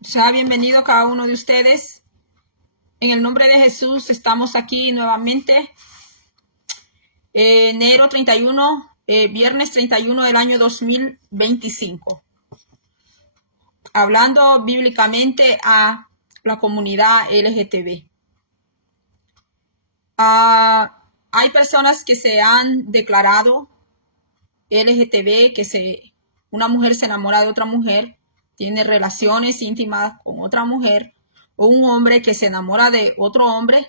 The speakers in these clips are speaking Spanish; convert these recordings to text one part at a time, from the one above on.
Sea bienvenido cada uno de ustedes. En el nombre de Jesús estamos aquí nuevamente. Enero 31, viernes 31 del año 2025. Hablando bíblicamente a la comunidad LGTB. Hay personas que se han declarado LGTB, una mujer se enamora de otra mujer, tiene relaciones íntimas con otra mujer, o un hombre que se enamora de otro hombre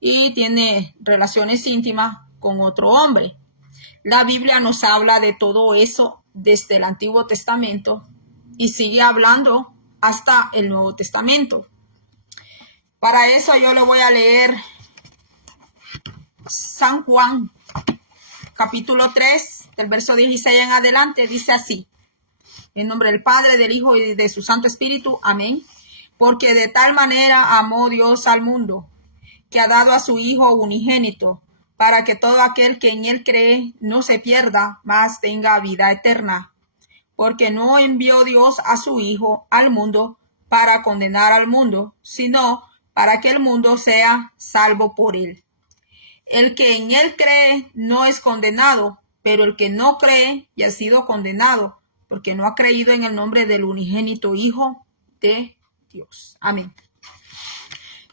y tiene relaciones íntimas con otro hombre. La Biblia nos habla de todo eso desde el Antiguo Testamento y sigue hablando hasta el Nuevo Testamento. Para eso yo le voy a leer San Juan, capítulo 3, del verso 16 en adelante, dice así: en nombre del Padre, del Hijo y de su Santo Espíritu. Amén. Porque de tal manera amó Dios al mundo, que ha dado a su Hijo unigénito, para que todo aquel que en él cree no se pierda, mas tenga vida eterna. Porque no envió Dios a su Hijo al mundo para condenar al mundo, sino para que el mundo sea salvo por él. El que en él cree no es condenado, pero el que no cree ya ha sido condenado, porque no ha creído en el nombre del unigénito Hijo de Dios. Amén.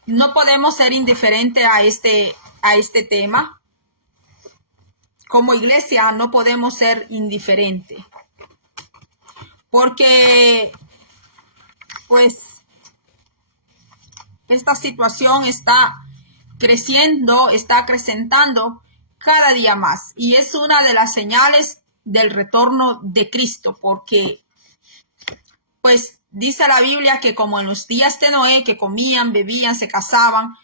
No podemos ser indiferentes a este tema. Como iglesia no podemos ser indiferentes, porque pues esta situación está creciendo, está acrecentando cada día más, y es una de las señales del retorno de Cristo, porque pues dice la Biblia que como en los días de Noé, que comían, bebían, se casaban,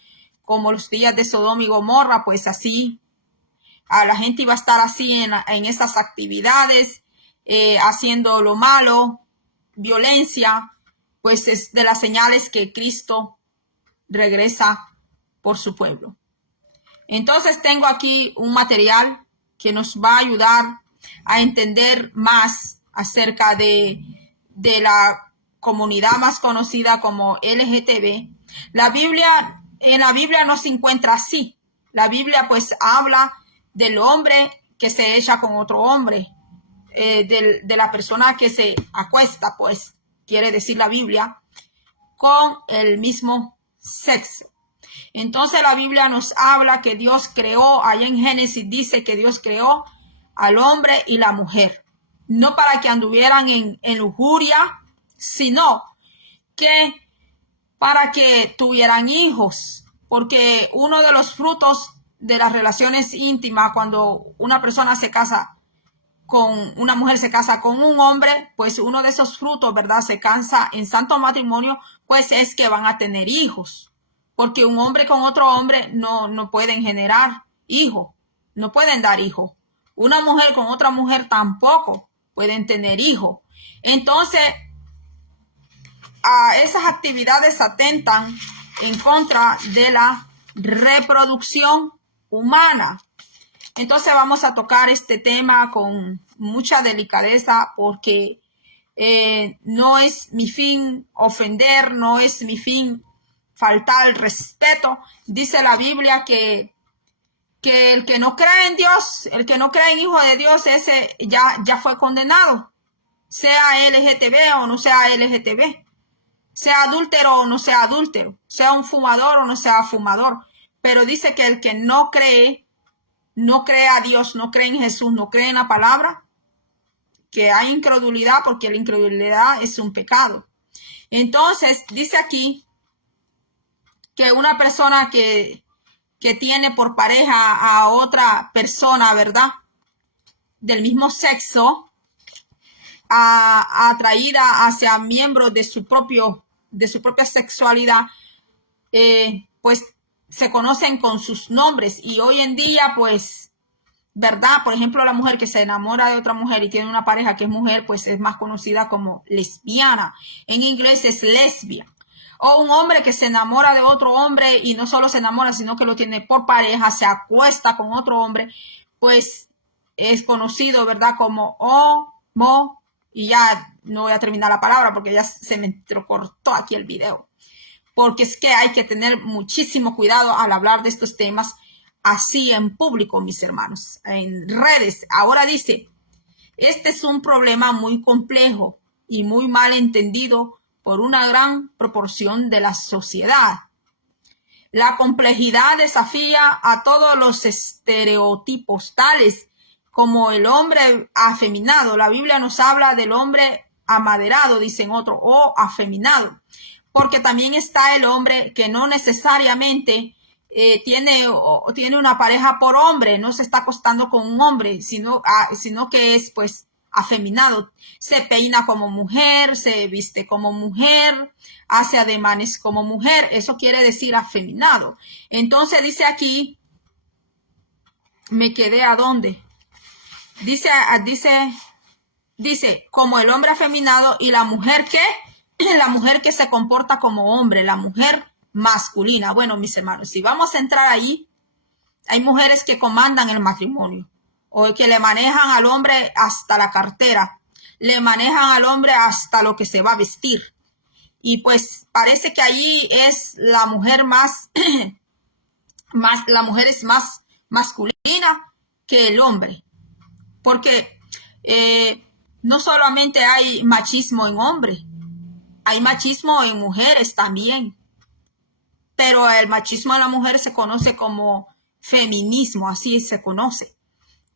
como los días de Sodoma y Gomorra, pues así a la gente iba a estar así en esas actividades, haciendo lo malo, violencia. Pues es de las señales que Cristo regresa por su pueblo. Entonces tengo aquí un material que nos va a ayudar a entender más acerca de la comunidad más conocida como LGTB. En la Biblia no se encuentra así. La Biblia pues habla del hombre que se echa con otro hombre, de la persona que se acuesta, pues quiere decir la Biblia, con el mismo sexo. Entonces la Biblia nos habla que Dios creó, allá en Génesis dice que Dios creó al hombre y la mujer, no para que anduvieran en lujuria, sino que para que tuvieran hijos, porque uno de los frutos de las relaciones íntimas, cuando una persona se casa con una mujer, se casa con un hombre, pues uno de esos frutos, ¿verdad? Se casa en santo matrimonio, pues es que van a tener hijos, porque un hombre con otro hombre no pueden generar hijos, no pueden dar hijos. Una mujer con otra mujer tampoco pueden tener hijos. Entonces, a esas actividades atentan en contra de la reproducción humana. Entonces vamos a tocar este tema con mucha delicadeza, porque no es mi fin ofender, no es mi fin faltar el respeto. Dice la Biblia que el que no cree en Dios, el que no cree en Hijo de Dios, ese ya fue condenado, sea LGTB o no sea LGTB, sea adúltero o no sea adúltero, sea un fumador o no sea fumador. Pero dice que el que no cree a Dios, no cree en Jesús, no cree en la palabra, que hay incredulidad, porque la incredulidad es un pecado. Entonces dice aquí que una persona que tiene por pareja a otra persona, ¿verdad?, del mismo sexo, atraída hacia miembros de su propia sexualidad, pues se conocen con sus nombres. Y hoy en día, pues, ¿verdad? Por ejemplo, la mujer que se enamora de otra mujer y tiene una pareja que es mujer, pues es más conocida como lesbiana. En inglés es lesbian. O un hombre que se enamora de otro hombre y no solo se enamora, sino que lo tiene por pareja, se acuesta con otro hombre, pues es conocido, ¿verdad?, como y ya no voy a terminar la palabra porque ya se me entrecortó aquí el video. Porque es que hay que tener muchísimo cuidado al hablar de estos temas así en público, mis hermanos, en redes. Ahora dice, este es un problema muy complejo y muy mal entendido por una gran proporción de la sociedad. La complejidad desafía a todos los estereotipos tales como el hombre afeminado. La Biblia nos habla del hombre amaderado, dicen otros, o afeminado, porque también está el hombre que no necesariamente tiene una pareja por hombre, no se está acostando con un hombre, sino que es pues afeminado. Se peina como mujer, se viste como mujer, hace ademanes como mujer, eso quiere decir afeminado. Entonces dice aquí, me quedé a dónde. Dice, como el hombre afeminado y la mujer que se comporta como hombre, la mujer masculina. Bueno, mis hermanos, si vamos a entrar ahí, hay mujeres que comandan el matrimonio o que le manejan al hombre hasta la cartera, le manejan al hombre hasta lo que se va a vestir. Y pues parece que allí es la mujer la mujer es más masculina que el hombre. Porque no solamente hay machismo en hombres, hay machismo en mujeres también. Pero el machismo en la mujer se conoce como feminismo, así se conoce.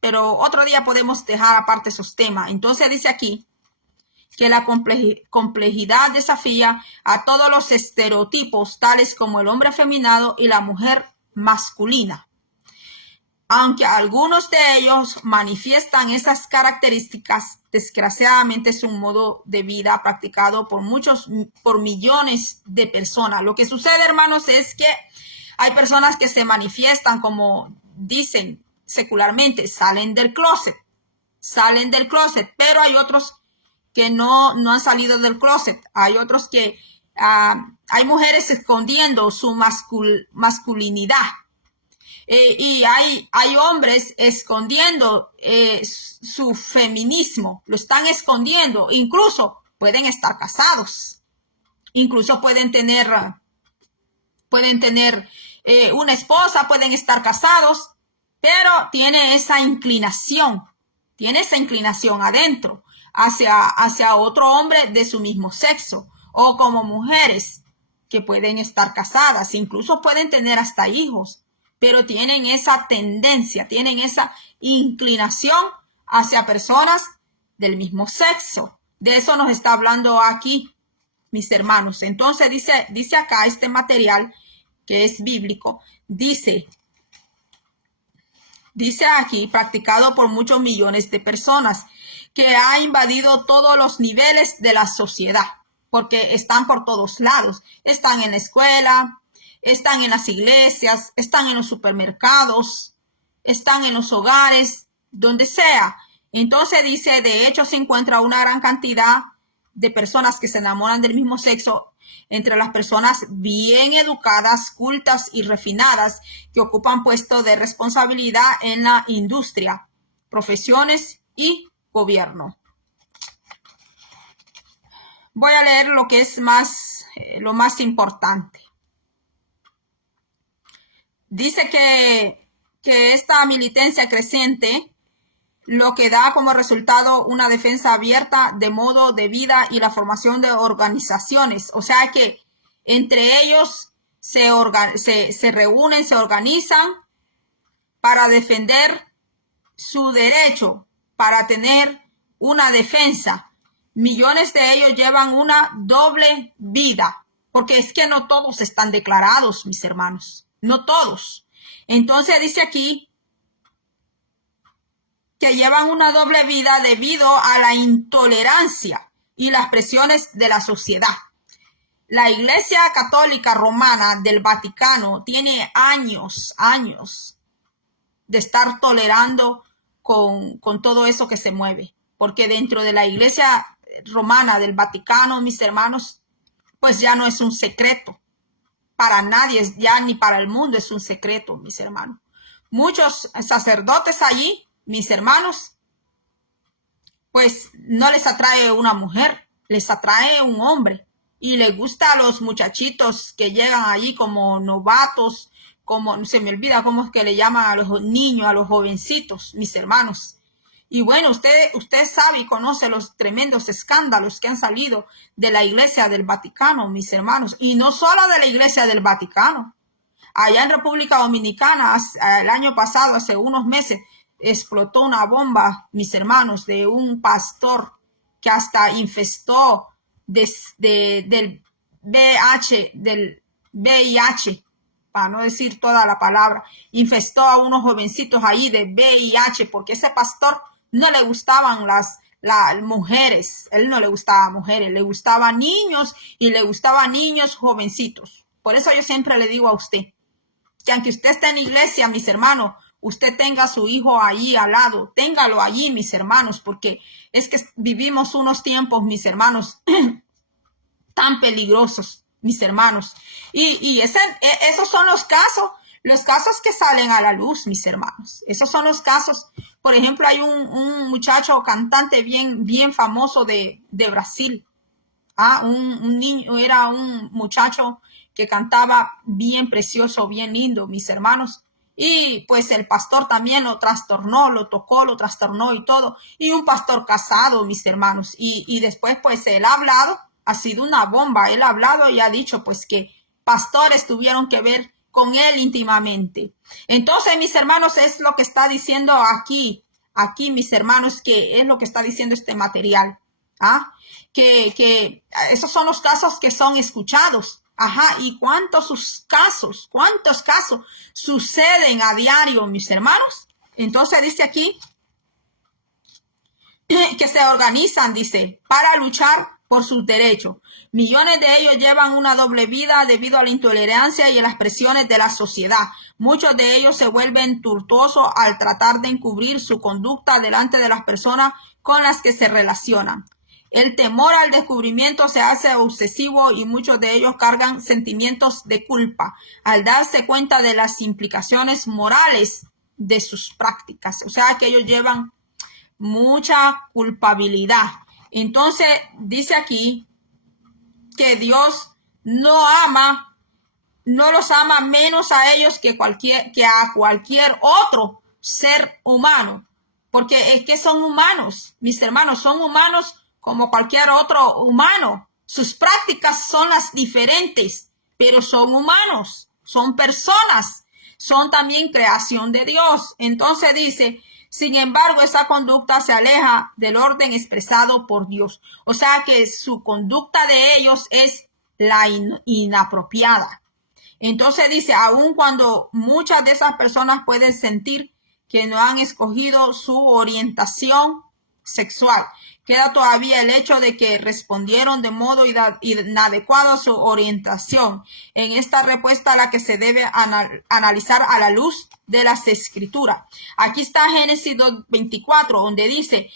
Pero otro día podemos dejar aparte esos temas. Entonces dice aquí que la complejidad desafía a todos los estereotipos, tales como el hombre afeminado y la mujer masculina. Aunque algunos de ellos manifiestan esas características, desgraciadamente es un modo de vida practicado por millones de personas. Lo que sucede, hermanos, es que hay personas que se manifiestan, como dicen secularmente, salen del closet, pero hay otros que no han salido del closet. Hay otros que hay mujeres escondiendo su masculinidad. Y hay hombres escondiendo su feminismo, lo están escondiendo, incluso pueden estar casados, incluso pueden tener una esposa, pueden estar casados, pero tiene esa inclinación adentro hacia otro hombre de su mismo sexo, o como mujeres que pueden estar casadas, incluso pueden tener hasta hijos, pero tienen esa tendencia, tienen esa inclinación hacia personas del mismo sexo. De eso nos está hablando aquí, mis hermanos. Entonces dice acá este material que es bíblico, dice aquí, practicado por muchos millones de personas, que ha invadido todos los niveles de la sociedad, porque están por todos lados, están en la escuela, están en las iglesias, están en los supermercados, están en los hogares, donde sea. Entonces dice, de hecho se encuentra una gran cantidad de personas que se enamoran del mismo sexo entre las personas bien educadas, cultas y refinadas que ocupan puestos de responsabilidad en la industria, profesiones y gobierno. Voy a leer lo que es lo más importante. Dice que esta militancia creciente lo que da como resultado una defensa abierta de modo de vida y la formación de organizaciones. O sea que entre ellos se reúnen, se organizan para defender su derecho, para tener una defensa. Millones de ellos llevan una doble vida, porque es que no todos están declarados, mis hermanos. No todos. Entonces dice aquí que llevan una doble vida debido a la intolerancia y las presiones de la sociedad. La Iglesia Católica Romana del Vaticano tiene años de estar tolerando con todo eso que se mueve. Porque dentro de la Iglesia Romana del Vaticano, mis hermanos, pues ya no es un secreto. Para nadie, ya ni para el mundo es un secreto, mis hermanos. Muchos sacerdotes allí, mis hermanos, pues no les atrae una mujer, les atrae un hombre. Y les gusta a los muchachitos que llegan allí como novatos, como se me olvida cómo es que le llaman a los niños, a los jovencitos, mis hermanos. Y bueno, usted sabe y conoce los tremendos escándalos que han salido de la Iglesia del Vaticano, mis hermanos. Y no solo de la Iglesia del Vaticano. Allá en República Dominicana, el año pasado, hace unos meses, explotó una bomba, mis hermanos, de un pastor que hasta infestó del VIH, para no decir toda la palabra, infestó a unos jovencitos ahí de VIH, porque ese pastor no le gustaban las mujeres, él no le gustaba mujeres, le gustaban niños y le gustaban niños jovencitos. Por eso yo siempre le digo a usted, que aunque usted esté en la iglesia, mis hermanos, usted tenga a su hijo ahí al lado, téngalo allí, mis hermanos, porque es que vivimos unos tiempos, mis hermanos, tan peligrosos, mis hermanos. Y esos son los casos que salen a la luz, mis hermanos. Esos son los casos. Por ejemplo, hay un muchacho cantante bien famoso de Brasil. Un niño, era un muchacho que cantaba bien precioso, bien lindo, mis hermanos. Y pues el pastor también lo trastornó, lo tocó, lo trastornó y todo. Y un pastor casado, mis hermanos. Y después pues él ha hablado, ha sido una bomba. Él ha hablado y ha dicho pues que pastores tuvieron que ver con él íntimamente. Entonces, mis hermanos, es lo que está diciendo aquí, mis hermanos, que es lo que está diciendo este material. Que esos son los casos que son escuchados. ¿Y cuántos casos suceden a diario, mis hermanos? Entonces dice aquí que se organizan, dice, para luchar por sus derechos. Millones de ellos llevan una doble vida debido a la intolerancia y a las presiones de la sociedad. Muchos de ellos se vuelven tortuosos al tratar de encubrir su conducta delante de las personas con las que se relacionan. El temor al descubrimiento se hace obsesivo y muchos de ellos cargan sentimientos de culpa al darse cuenta de las implicaciones morales de sus prácticas. O sea que ellos llevan mucha culpabilidad. Entonces dice aquí que Dios no los ama menos a ellos que a cualquier otro ser humano, porque es que son humanos, mis hermanos, son humanos como cualquier otro humano. Sus prácticas son las diferentes, pero son humanos, son personas, son también creación de Dios. Entonces dice, sin embargo, esa conducta se aleja del orden expresado por Dios. O sea que su conducta de ellos es la inapropiada. Entonces dice, aun cuando muchas de esas personas pueden sentir que no han escogido su orientación sexual, queda todavía el hecho de que respondieron de modo inadecuado a su orientación. En esta respuesta a la que se debe analizar a la luz de las escrituras. Aquí está Génesis 2:24, donde dice,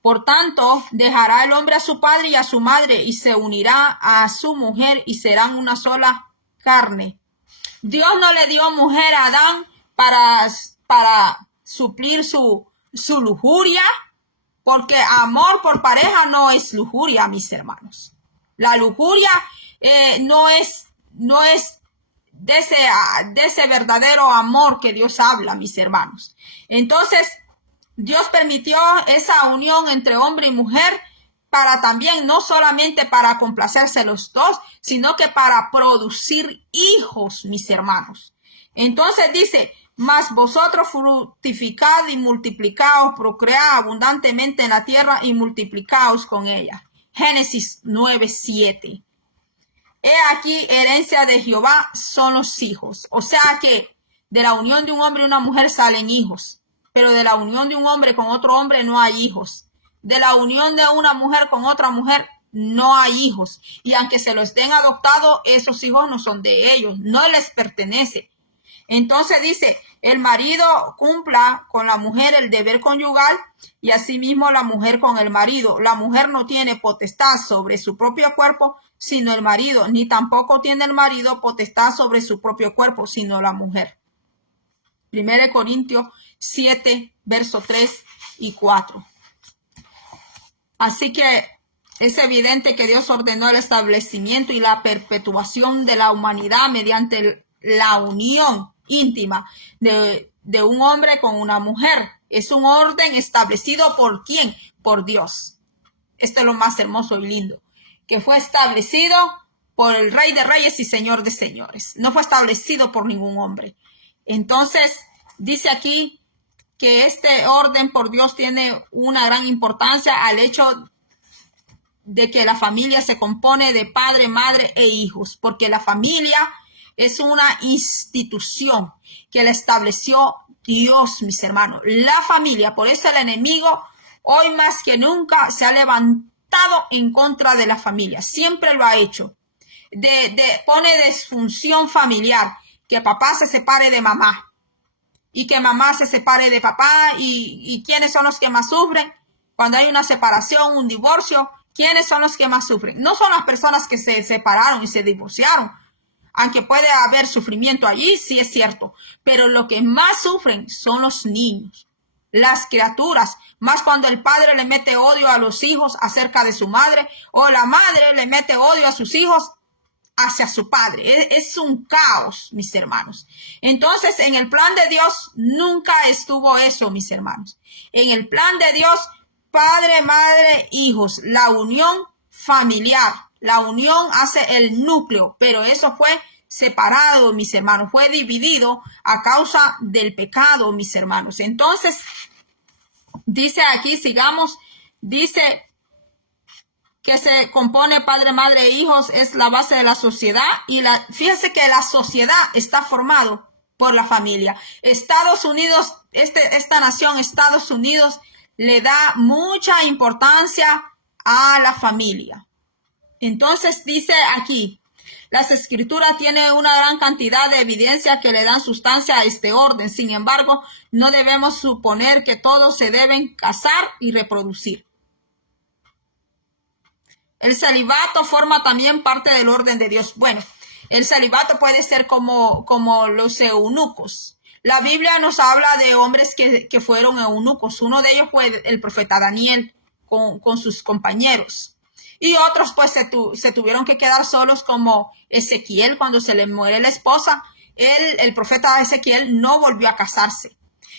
por tanto, dejará el hombre a su padre y a su madre y se unirá a su mujer y serán una sola carne. Dios no le dio mujer a Adán para suplir su lujuria, porque amor por pareja no es lujuria, mis hermanos. La lujuria no es de ese verdadero amor que Dios habla, mis hermanos. Entonces, Dios permitió esa unión entre hombre y mujer para también, no solamente para complacerse los dos, sino que para producir hijos, mis hermanos. Entonces dice, mas vosotros fructificad y multiplicaos, procread abundantemente en la tierra y multiplicaos con ella. Génesis 9:7. He aquí, herencia de Jehová son los hijos. O sea que de la unión de un hombre y una mujer salen hijos, pero de la unión de un hombre con otro hombre no hay hijos. De la unión de una mujer con otra mujer no hay hijos. Y aunque se los den adoptados, esos hijos no son de ellos, no les pertenece. Entonces dice, el marido cumpla con la mujer el deber conyugal y asimismo la mujer con el marido. La mujer no tiene potestad sobre su propio cuerpo, sino el marido, ni tampoco tiene el marido potestad sobre su propio cuerpo, sino la mujer. 1 Corintios 7, versos 3 y 4. Así que es evidente que Dios ordenó el establecimiento y la perpetuación de la humanidad mediante la unión íntima de un hombre con una mujer. Es un orden establecido ¿por quién? Por Dios. Esto es lo más hermoso y lindo, que fue establecido por el Rey de Reyes y Señor de Señores. No fue establecido por ningún hombre. Entonces, dice aquí que este orden por Dios tiene una gran importancia al hecho de que la familia se compone de padre, madre e hijos, porque la familia es una institución que la estableció Dios, mis hermanos. La familia, por eso el enemigo hoy más que nunca se ha levantado en contra de la familia. Siempre lo ha hecho. Pone disfunción familiar, que papá se separe de mamá y que mamá se separe de papá. ¿Y quiénes son los que más sufren? Cuando hay una separación, un divorcio, ¿quiénes son los que más sufren? No son las personas que se separaron y se divorciaron, aunque puede haber sufrimiento allí, sí es cierto, pero lo que más sufren son los niños, las criaturas, más cuando el padre le mete odio a los hijos acerca de su madre, o la madre le mete odio a sus hijos hacia su padre. Es un caos, mis hermanos. Entonces, en el plan de Dios nunca estuvo eso, mis hermanos. En el plan de Dios, padre, madre, hijos, la unión familiar, la unión hace el núcleo, pero eso fue separado, mis hermanos, fue dividido a causa del pecado, mis hermanos. Entonces, dice aquí, sigamos, dice que se compone padre, madre e hijos, es la base de la sociedad, y fíjese que la sociedad está formado por la familia. Estados Unidos, esta nación, Estados Unidos, le da mucha importancia a la familia. Entonces dice aquí, las escrituras tienen una gran cantidad de evidencia que le dan sustancia a este orden. Sin embargo, no debemos suponer que todos se deben casar y reproducir. El celibato forma también parte del orden de Dios. Bueno, el celibato puede ser como los eunucos. La Biblia nos habla de hombres que fueron eunucos. Uno de ellos fue el profeta Daniel con sus compañeros. Y otros pues se tuvieron que quedar solos, como Ezequiel cuando se le muere la esposa. El profeta Ezequiel no volvió a casarse.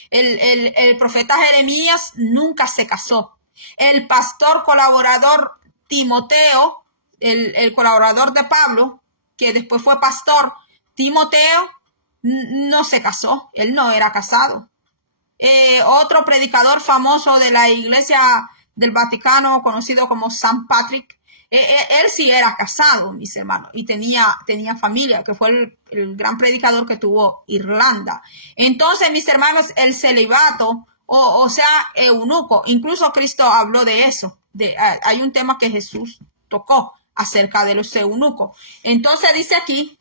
El profeta Jeremías nunca se casó. El pastor colaborador Timoteo, el colaborador de Pablo, que después fue pastor, Timoteo, no se casó. Él no era casado. Otro predicador famoso de la iglesia del Vaticano, conocido como San Patrick, él sí era casado, mis hermanos, y tenía familia, que fue el gran predicador que tuvo Irlanda. Entonces, mis hermanos, el celibato, o sea, eunuco, incluso Cristo habló de eso. Hay un tema que Jesús tocó acerca de los eunucos. Entonces dice aquí,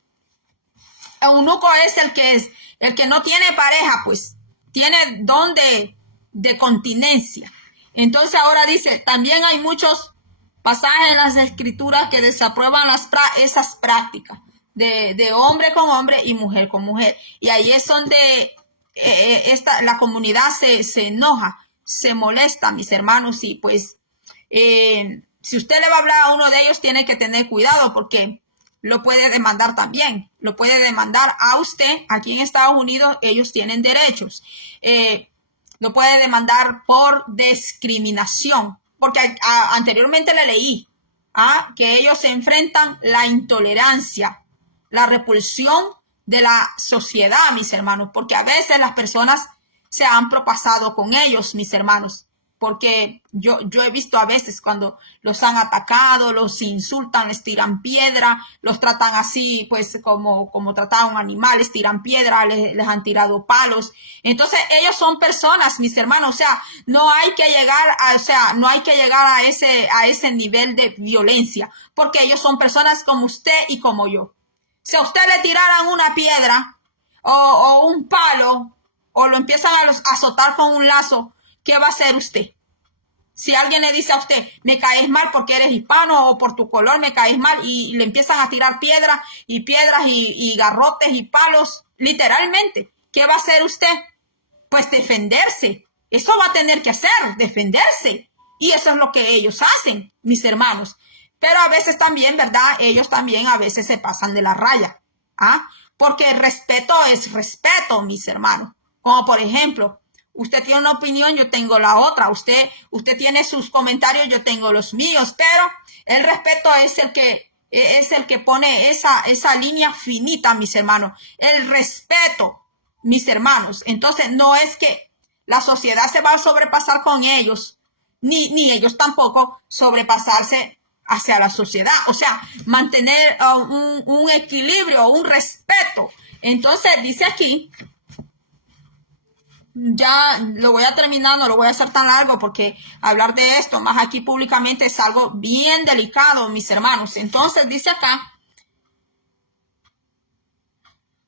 eunuco es el que no tiene pareja, pues tiene don de continencia. Entonces ahora dice, también hay muchos pasajes en las escrituras que desaprueban esas prácticas de hombre con hombre y mujer con mujer. Y ahí es donde la comunidad se enoja, se molesta, mis hermanos, y pues si usted le va a hablar a uno de ellos, tiene que tener cuidado, porque lo puede demandar también. Lo puede demandar a usted. Aquí en Estados Unidos ellos tienen derechos. Lo puede demandar por discriminación, porque anteriormente le leí que ellos se enfrentan la intolerancia, la repulsión de la sociedad, mis hermanos, porque a veces las personas se han propasado con ellos, mis hermanos, porque yo he visto a veces cuando los han atacado, los insultan, les tiran piedra, los tratan así, pues como trataban animales, tiran piedra, les han tirado palos. Entonces ellos son personas, mis hermanos, o sea, no hay que llegar a ese nivel de violencia, porque ellos son personas como usted y como yo. Si a usted le tiraran una piedra o un palo, o lo empiezan a azotar con un lazo, ¿qué va a hacer usted? Si alguien le dice a usted, me caes mal porque eres hispano, o por tu color me caes mal, y le empiezan a tirar piedras y garrotes y palos, literalmente, ¿qué va a hacer usted? Pues defenderse. Eso va a tener que hacer, defenderse. Y eso es lo que ellos hacen, mis hermanos. Pero a veces también, ¿verdad? Ellos también a veces se pasan de la raya. ¿Ah? Porque el respeto es respeto, mis hermanos. Como por ejemplo, usted tiene una opinión, yo tengo la otra. Usted tiene sus comentarios, yo tengo los míos. Pero el respeto es el que pone esa línea finita, mis hermanos. El respeto, mis hermanos. Entonces, no es que la sociedad se va a sobrepasar con ellos, ni ellos tampoco sobrepasarse hacia la sociedad. O sea, mantener un equilibrio, un respeto. Entonces, dice aquí, ya lo voy a terminar, no lo voy a hacer tan largo porque hablar de esto, más aquí públicamente, es algo bien delicado, mis hermanos. Entonces, dice acá,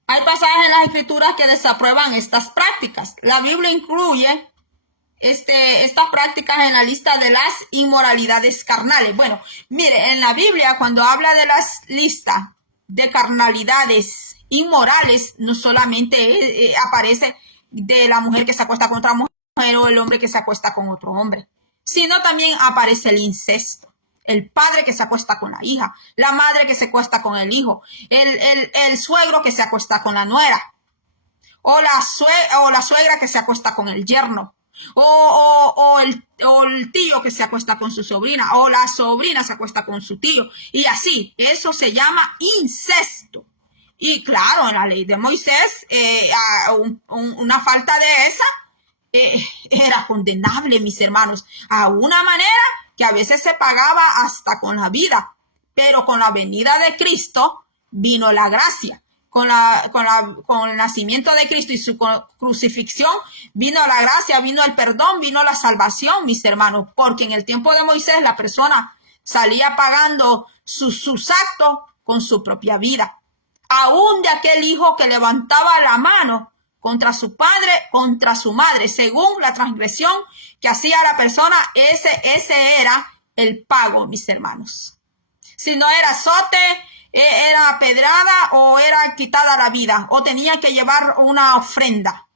hay pasajes en las escrituras que desaprueban estas prácticas. La Biblia incluye estas prácticas en la lista de las inmoralidades carnales. Bueno, mire, en la Biblia, cuando habla de las listas de carnalidades inmorales, no solamente aparece de la mujer que se acuesta con otra mujer o el hombre que se acuesta con otro hombre, sino también aparece el incesto. El padre que se acuesta con la hija, la madre que se acuesta con el hijo, el suegro que se acuesta con la nuera, o la suegra que se acuesta con el yerno, o el tío que se acuesta con su sobrina, o la sobrina se acuesta con su tío, y así. Eso se llama incesto. Y claro, en la ley de Moisés, una falta de esa era condenable, mis hermanos, a una manera que a veces se pagaba hasta con la vida. Pero con la venida de Cristo vino la gracia. Con el nacimiento de Cristo y su crucifixión vino la gracia, vino el perdón, vino la salvación, mis hermanos. Porque en el tiempo de Moisés la persona salía pagando sus actos con su propia vida. Aún de aquel hijo que levantaba la mano contra su padre, contra su madre, según la transgresión que hacía la persona, ese era el pago, mis hermanos. Si no era azote, era pedrada o era quitada la vida, o tenía que llevar una ofrenda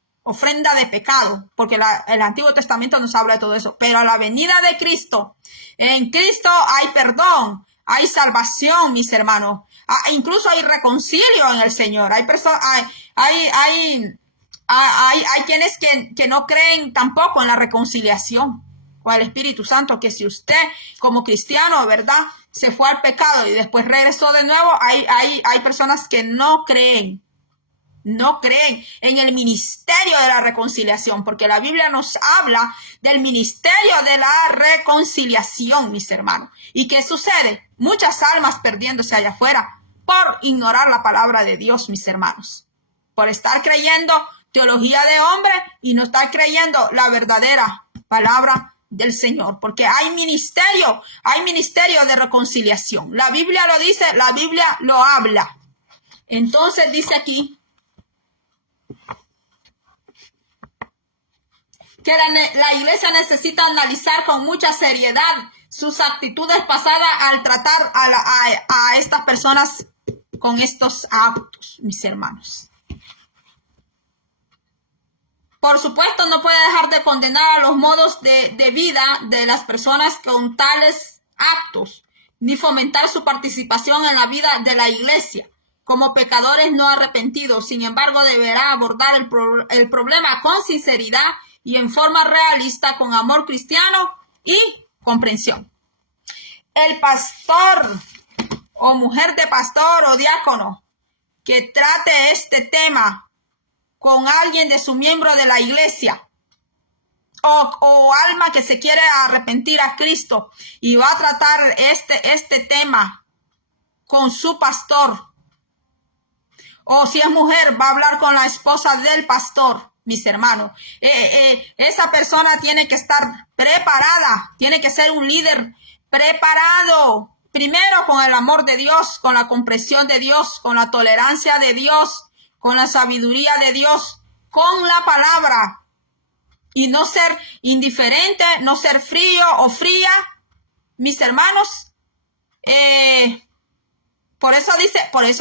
de pecado, porque el Antiguo Testamento nos habla de todo eso. Pero a la venida de Cristo, en Cristo hay perdón, hay salvación, mis hermanos. Incluso hay reconcilio en el Señor. Hay personas, hay quienes que no creen tampoco en la reconciliación con el Espíritu Santo, que si usted como cristiano, ¿verdad?, se fue al pecado y después regresó de nuevo, hay personas que no creen en el ministerio de la reconciliación, porque la Biblia nos habla del ministerio de la reconciliación, mis hermanos. ¿Y qué sucede? Muchas almas perdiéndose allá afuera por ignorar la palabra de Dios, mis hermanos, por estar creyendo teología de hombre y no estar creyendo la verdadera palabra del Señor, porque hay ministerio de reconciliación. La Biblia lo dice, la Biblia lo habla. Entonces dice aquí que la iglesia necesita analizar con mucha seriedad sus actitudes pasadas al tratar a estas personas con estos actos, mis hermanos. Por supuesto, no puede dejar de condenar a los modos de vida de las personas con tales actos, ni fomentar su participación en la vida de la iglesia como pecadores no arrepentidos. Sin embargo, deberá abordar el problema con sinceridad y en forma realista, con amor cristiano y comprensión. El pastor o mujer de pastor o diácono que trate este tema con alguien de su miembro de la iglesia o alma que se quiere arrepentir a Cristo y va a tratar este tema con su pastor, o si es mujer va a hablar con la esposa del pastor, mis hermanos, esa persona tiene que estar preparada, tiene que ser un líder preparado, primero con el amor de Dios, con la comprensión de Dios, con la tolerancia de Dios, con la sabiduría de Dios, con la palabra, y no ser indiferente, no ser frío o fría, mis hermanos. Por eso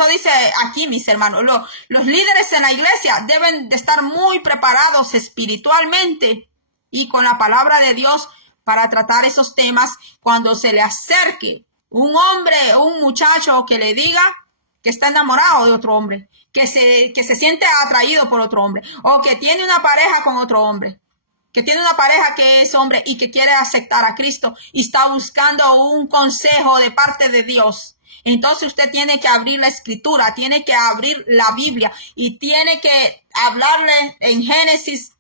dice aquí, mis hermanos, los líderes en la iglesia deben de estar muy preparados espiritualmente y con la palabra de Dios para tratar esos temas cuando se le acerque un hombre o un muchacho que le diga que está enamorado de otro hombre, que se siente atraído por otro hombre, o que tiene una pareja con otro hombre, que tiene una pareja que es hombre y que quiere aceptar a Cristo y está buscando un consejo de parte de Dios. Entonces usted tiene que abrir la escritura, tiene que abrir la Biblia y tiene que hablarle en Génesis,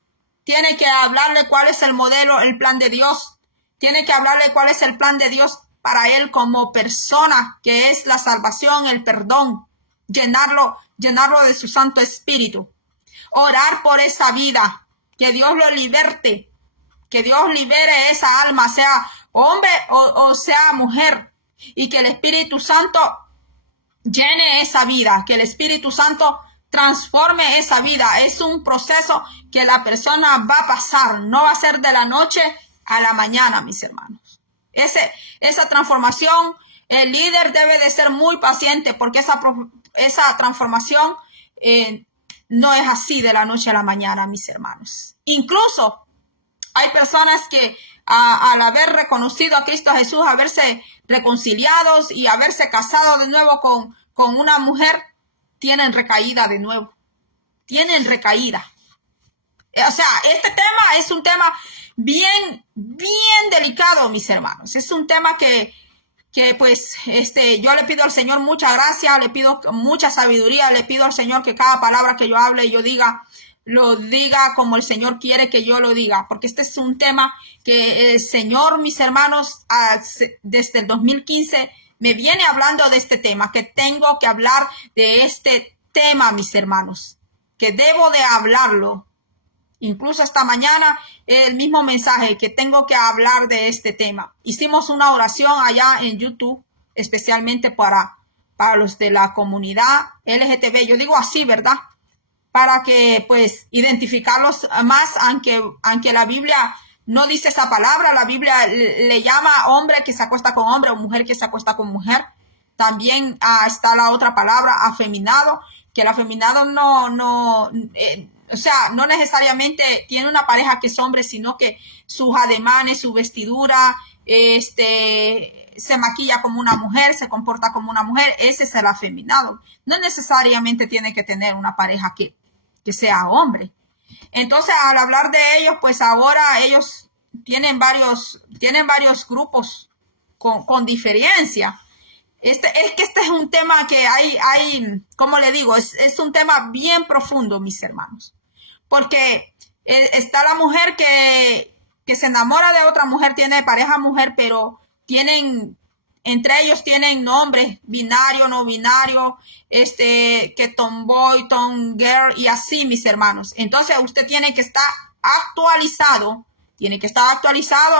tiene que hablarle cuál es el modelo, el plan de Dios, tiene que hablarle cuál es el plan de Dios para él como persona, que es la salvación, el perdón, llenarlo de su Santo Espíritu, orar por esa vida, que Dios lo liberte, que Dios libere esa alma, sea hombre o sea mujer, y que el Espíritu Santo llene esa vida, que el Espíritu Santo transforme esa vida. Es un proceso que la persona va a pasar, no va a ser de la noche a la mañana, mis hermanos. Esa transformación, el líder debe de ser muy paciente, porque esa transformación no es así de la noche a la mañana, mis hermanos. Incluso hay personas que al haber reconocido a Cristo Jesús, haberse reconciliados y haberse casado de nuevo con una mujer, tienen recaída de nuevo. Tienen recaída. O sea, este tema es un tema bien delicado, mis hermanos. Es un tema que pues yo le pido al Señor mucha gracia, le pido mucha sabiduría, le pido al Señor que cada palabra que yo hable y yo diga, lo diga como el Señor quiere que yo lo diga, porque este es un tema que el Señor, mis hermanos, desde el 2015 me viene hablando de este tema, que tengo que hablar de este tema, mis hermanos, que debo de hablarlo. Incluso esta mañana el mismo mensaje, que tengo que hablar de este tema. Hicimos una oración allá en YouTube, especialmente para los de la comunidad LGTB. Yo digo así, ¿verdad? Para que pues identificarlos más, aunque la Biblia no dice esa palabra. La Biblia le llama hombre que se acuesta con hombre o mujer que se acuesta con mujer. También está la otra palabra, afeminado, que el afeminado no necesariamente tiene una pareja que es hombre, sino que sus ademanes, su vestidura, se maquilla como una mujer, se comporta como una mujer. Ese es el afeminado. No necesariamente tiene que tener una pareja que sea hombre. Entonces, al hablar de ellos, pues ahora ellos tienen varios grupos con diferencia. Este es un tema que hay, como le digo, es un tema bien profundo, mis hermanos. Porque está la mujer que se enamora de otra mujer, tiene pareja mujer, pero entre ellos tienen nombres, binario, no binario, que tomboy, girl, y así, mis hermanos. Entonces usted tiene que estar actualizado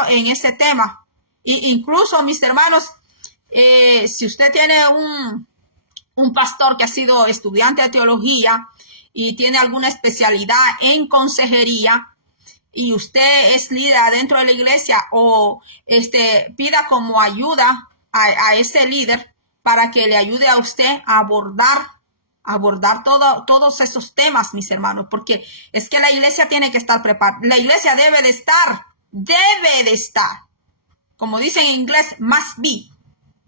en ese tema. Y incluso, mis hermanos, si usted tiene un pastor que ha sido estudiante de teología y tiene alguna especialidad en consejería, y usted es líder dentro de la iglesia, o pida como ayuda a ese líder para que le ayude a usted a abordar todos esos temas, mis hermanos, porque es que la iglesia tiene que estar preparada. La iglesia debe de estar, como dicen en inglés, must be.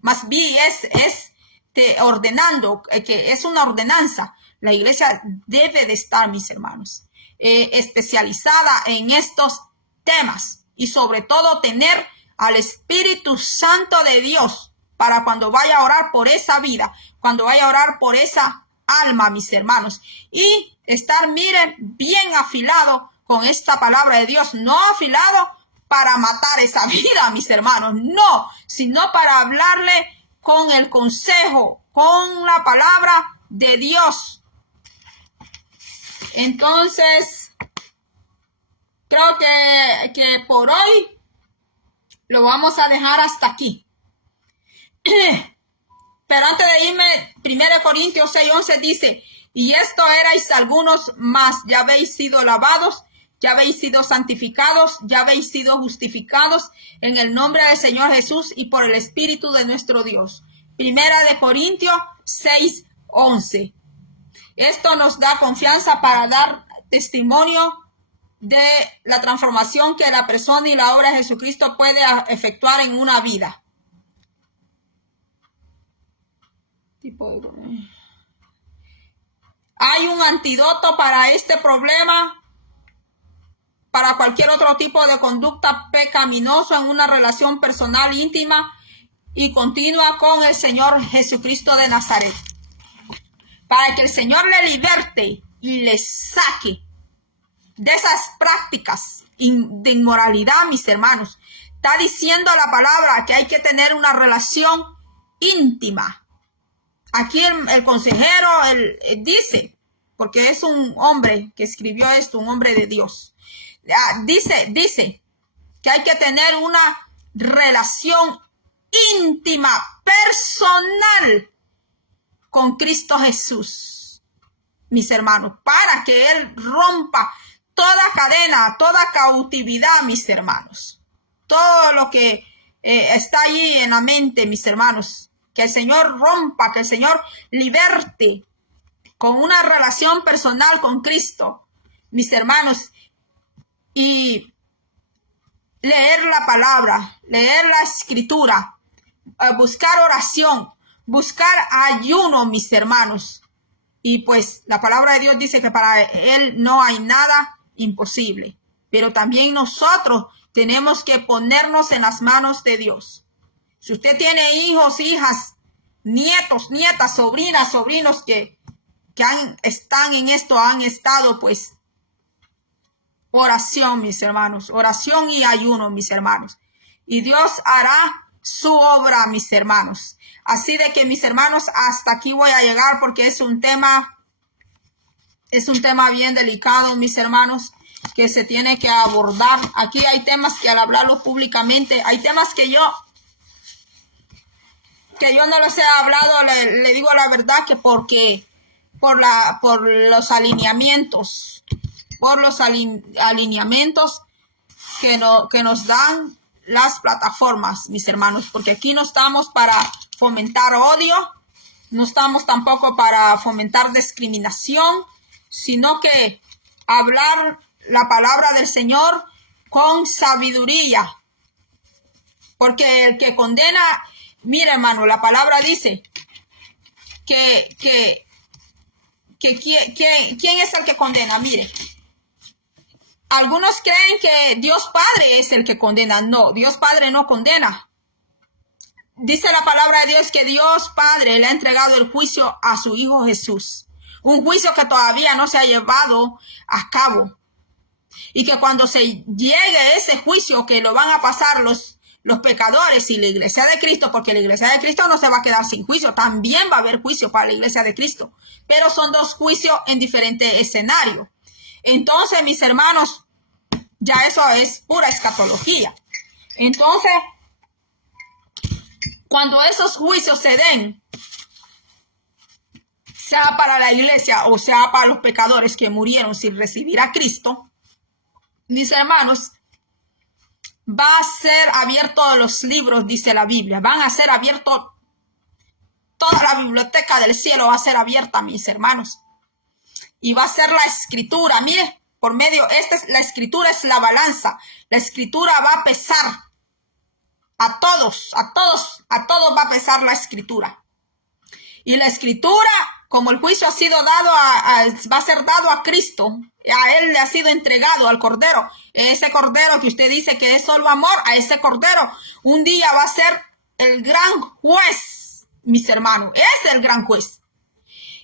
Must be es ordenando, que es una ordenanza. La iglesia debe de estar, mis hermanos, especializada en estos temas, y sobre todo tener al Espíritu Santo de Dios para cuando vaya a orar por esa vida, cuando vaya a orar por esa alma, mis hermanos, y estar, miren, bien afilado con esta palabra de Dios, no afilado para matar esa vida, mis hermanos, no, sino para hablarle con el consejo, con la palabra de Dios. Entonces, creo que por hoy lo vamos a dejar hasta aquí. Pero antes de irme, 1 Corintios 6:11 dice, y esto erais algunos más, ya habéis sido lavados, ya habéis sido santificados, ya habéis sido justificados en el nombre del Señor Jesús y por el Espíritu de nuestro Dios. 1 Corintios 6:11. Esto nos da confianza para dar testimonio de la transformación que la persona y la obra de Jesucristo puede efectuar en una vida. Hay un antídoto para este problema, para cualquier otro tipo de conducta pecaminosa en una relación personal íntima y continua con el Señor Jesucristo de Nazaret. Para que el Señor le liberte y le saque de esas prácticas de inmoralidad, mis hermanos. Está diciendo la palabra que hay que tener una relación íntima. Aquí el consejero dice, porque es un hombre que escribió esto, un hombre de Dios. Dice que hay que tener una relación íntima, personal con Cristo Jesús, mis hermanos, para que Él rompa toda cadena, toda cautividad, mis hermanos. Todo lo que está allí en la mente, mis hermanos, que el Señor rompa, que el Señor liberte con una relación personal con Cristo, mis hermanos, y leer la palabra, leer la escritura, buscar oración, buscar ayuno, mis hermanos. Y pues la palabra de Dios dice que para Él no hay nada imposible. Pero también nosotros tenemos que ponernos en las manos de Dios. Si usted tiene hijos, hijas, nietos, nietas, sobrinas, sobrinos que están en esto, han estado, pues, oración, mis hermanos, oración y ayuno, mis hermanos. Y Dios hará su obra, mis hermanos. Así de que, mis hermanos, hasta aquí voy a llegar porque es un tema bien delicado, mis hermanos, que se tiene que abordar. Aquí hay temas que al hablarlo públicamente, hay temas que yo no los he hablado, le digo la verdad, que porque por los alineamientos, que nos dan las plataformas, mis hermanos, porque aquí no estamos para fomentar odio, no estamos tampoco para fomentar discriminación, sino que hablar la palabra del Señor con sabiduría, porque el que condena, mira, hermano, la palabra dice que ¿quién es el que condena? Mire, algunos creen que Dios Padre es el que condena. No, Dios Padre no condena. Dice la palabra de Dios que Dios Padre le ha entregado el juicio a su Hijo Jesús. Un juicio que todavía no se ha llevado a cabo. Y que cuando se llegue ese juicio que lo van a pasar los pecadores y la iglesia de Cristo, porque la iglesia de Cristo no se va a quedar sin juicio, también va a haber juicio para la iglesia de Cristo, pero son dos juicios en diferentes escenarios. Entonces, mis hermanos, ya eso es pura escatología. Entonces, cuando esos juicios se den, sea para la iglesia o sea para los pecadores que murieron sin recibir a Cristo, mis hermanos, va a ser abierto los libros, dice la Biblia. Van a ser abiertos, toda la biblioteca del cielo va a ser abierta, mis hermanos. Y va a ser la escritura. Mire, por medio, la escritura es la balanza. La escritura va a pesar. A todos va a pesar la escritura. Y la escritura, como el juicio ha sido dado va a ser dado a Cristo. A Él le ha sido entregado, al Cordero. Ese Cordero que usted dice que es solo amor, a ese Cordero un día va a ser el gran juez, mis hermanos. Es el gran juez.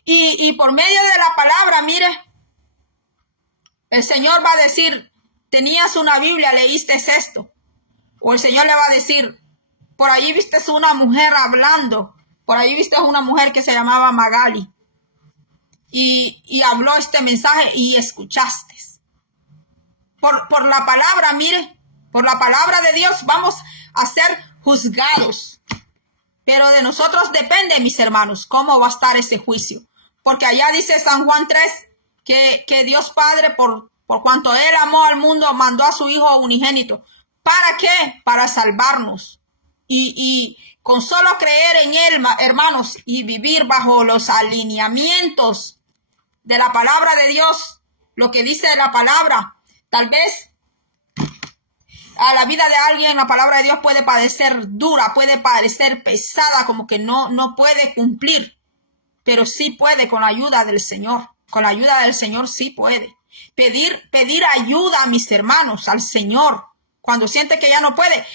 Y por medio de la palabra, mire, el Señor va a decir, tenías una Biblia, leíste esto. O el Señor le va a decir, por ahí viste una mujer hablando. Por ahí viste una mujer que se llamaba Magali. Y habló este mensaje y escuchaste. Por la palabra, mire, por la palabra de Dios vamos a ser juzgados. Pero de nosotros depende, mis hermanos, cómo va a estar ese juicio. Porque allá dice San Juan 3 que Dios Padre, por cuanto Él amó al mundo, mandó a su Hijo unigénito. ¿Para qué? Para salvarnos. Y con solo creer en Él, hermanos, y vivir bajo los alineamientos de la palabra de Dios, lo que dice la palabra, Tal vez a la vida de alguien la palabra de Dios puede parecer dura, puede parecer pesada, como que no puede cumplir, pero sí puede con la ayuda del Señor. Con la ayuda del Señor sí puede. Pedir ayuda, mis hermanos, al Señor. Cuando siente que ya no puede,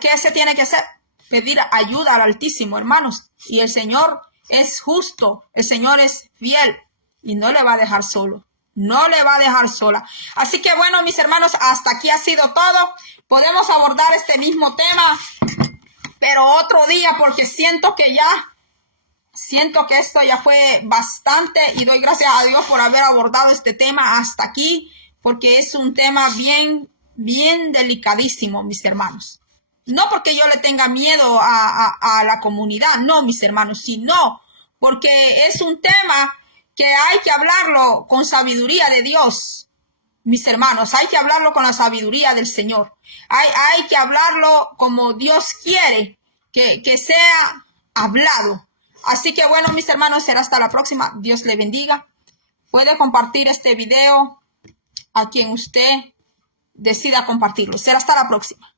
¿qué se tiene que hacer? Pedir ayuda al Altísimo, hermanos. Y el Señor es justo, el Señor es fiel y no le va a dejar solo. No le va a dejar sola. Así que bueno, mis hermanos, hasta aquí ha sido todo. Podemos abordar este mismo tema, pero otro día, porque siento que esto ya fue bastante y doy gracias a Dios por haber abordado este tema hasta aquí, porque es un tema bien delicadísimo, mis hermanos. No porque yo le tenga miedo a la comunidad, no, mis hermanos, sino porque es un tema que hay que hablarlo con sabiduría de Dios, mis hermanos. Hay que hablarlo con la sabiduría del Señor. Hay que hablarlo como Dios quiere que sea hablado. Así que bueno, mis hermanos, será hasta la próxima. Dios le bendiga. Puede compartir este video a quien usted decida compartirlo. Será hasta la próxima.